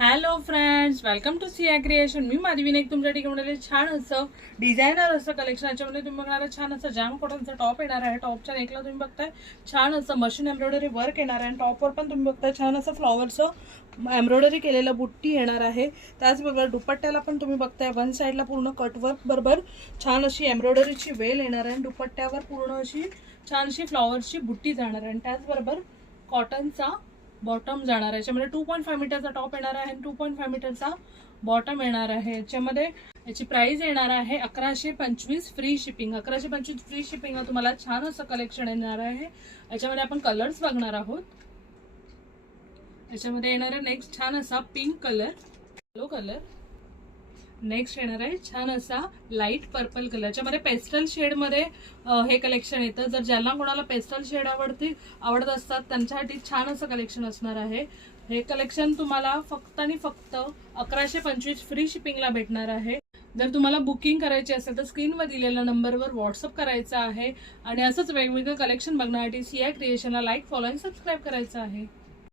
Hello friends, welcome to Siya creation. मी माझी विनायक तुमच्या ठिकाणी छान असं डिझायनर असं कलेक्शन. याच्यामध्ये तुम्ही बघणार छान असं जाम कॉटनचा टॉप येणार आहे. टॉपच्या नेकला तुम्ही बघताय छान असं मशीन एम्ब्रॉयडरी वर्क येणार आहे. आणि टॉपवर पण तुम्ही बघताय छान असं फ्लॉवरचं एम्ब्रॉयडरी केलेलं बुट्टी येणार आहे. त्याचबरोबर दुपट्ट्याला पण तुम्ही बघताय वन साईडला पूर्ण कटवर्क बरोबर छान अशी एम्ब्रॉयडरीची वेल येणार आहे. दुपट्ट्यावर पूर्ण अशी छान अशी फ्लॉवरची बुट्टी जाणार आहे. आणि त्याचबरोबर कॉटनचा बॉटम जाणार आहे. याच्यामध्ये 2.5 मीटरचा टॉप येणार आहे आणि 2.5 मीटरचा बॉटम येणार आहे. याच्यामध्ये याची प्राइस येणार आहे 1125 फ्री शिपिंग. 1125 फ्री शिपिंग तुम्हाला छान असं कलेक्शन येणार आहे. याच्यामध्ये आपण कलर्स बघणार आहोत. याच्यामध्ये येणार आहे नेक्स्ट छान असा pink colour, yellow colour. Next येणार आहे छान असा लाईट पर्पल कलर. याच्यामध्ये पेस्टल शेड मध्ये हे कलेक्शन येतं. जर ज्यांना कोणाला पेस्टल शेड आवडत असतात त्यांच्यासाठी छान असं कलेक्शन असणार आहे. हे कलेक्शन तुम्हाला फक्त आणि फक्त 1125 फ्री शिपिंगला भेटणार आहे. जर तुम्हाला बुकिंग करायची असेल तर स्क्रीनवर दिलेल्या नंबरवर व्हॉट्सअप करायचं आहे. आणि असंच वेगवेगळं कलेक्शन बघण्यासाठी सिया क्रिएशनला लाईक, फॉलो आणि सबस्क्राईब करायचं आहे.